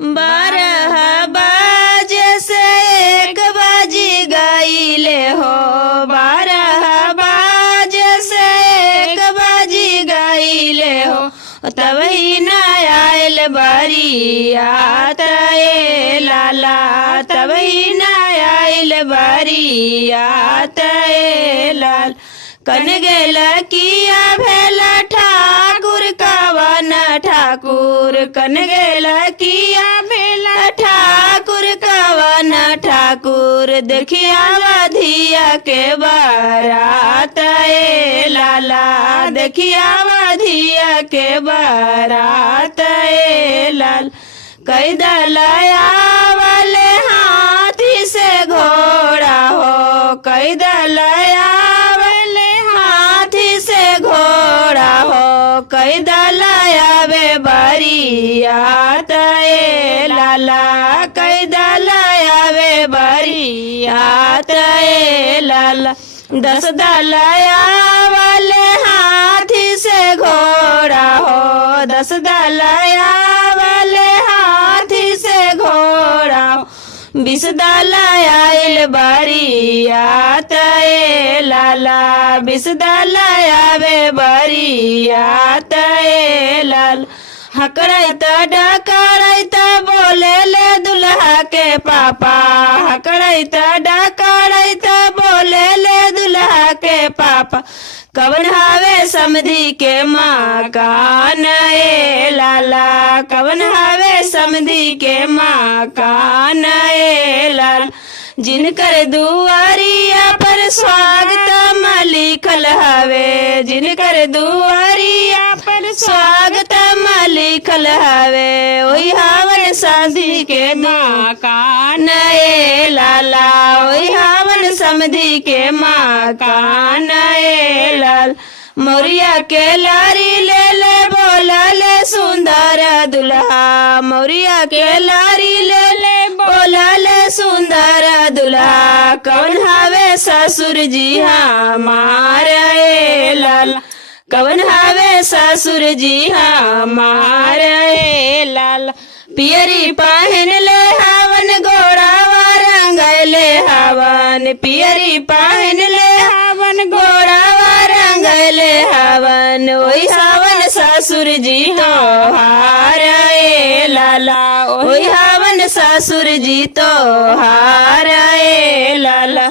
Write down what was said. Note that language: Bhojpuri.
बारह बाजे से एक बाजी गाइले हो, बारह बाजे से एक बाजी गाइले हो, तबही न आयल बारियात ए लाला, तबही न आयल बारियात ए लाल। कन गेल किया भेला ठाकुर कवन ठाकुर, कन गेल किया भेला ठाकुर कवन ठाकुर, देखिया वधिया के बारात ए लाला, देखिया वधिया के बारात ए लाल। कई दलया वाले हाथी से घोड़ा हो, कई दलया वाले हाथी से घोड़ा हो, कई दलया वे बारियात ए लाला, कई दलया वे बारियात ए लाला। 10 दलया वाले हाथी से घोड़ा हो, 10 दलया वाले हाथी से घोड़ा हो, 20 दलया आइल बारियात ए लाला, 20 दलया वे बारियात ए लाल। हकड़ैत डकड़ैत बोले ले दुल्हा के पापा, हकड़ैत डकड़ैत बोले ले दुल्हा के पापा, कवन हवे समधी के मकान ए लाला, कवन हवे समधी के मकान ए लाल। जिनकर दुआरिया पर स्वागत लिखल हवे, जिनकर दुआरिया पर स्वागत लिखल हवे, ओही हवन समधी के मकान ए लाला, ओही हवन समधी के मकान ए लाल। मौरिया के लारी ले ले बोला ले सुंदर दुल्हा, मौरिया के लारी ले ले बोला ले सुंदर दुल्हा, कौन हवे ससुर जी हमारे ए लाला, कवन हवे ससुर जी हमारे ए लाला। पियरी पहन ले हवन घोड़ावा रंगले हवन, पियरी पहन ले हवन घोड़ावा रंगले हवन, ओही हवन ससुर जी तोहार ए लाला, ओही हवन ससुर जी तोहार ए लाला।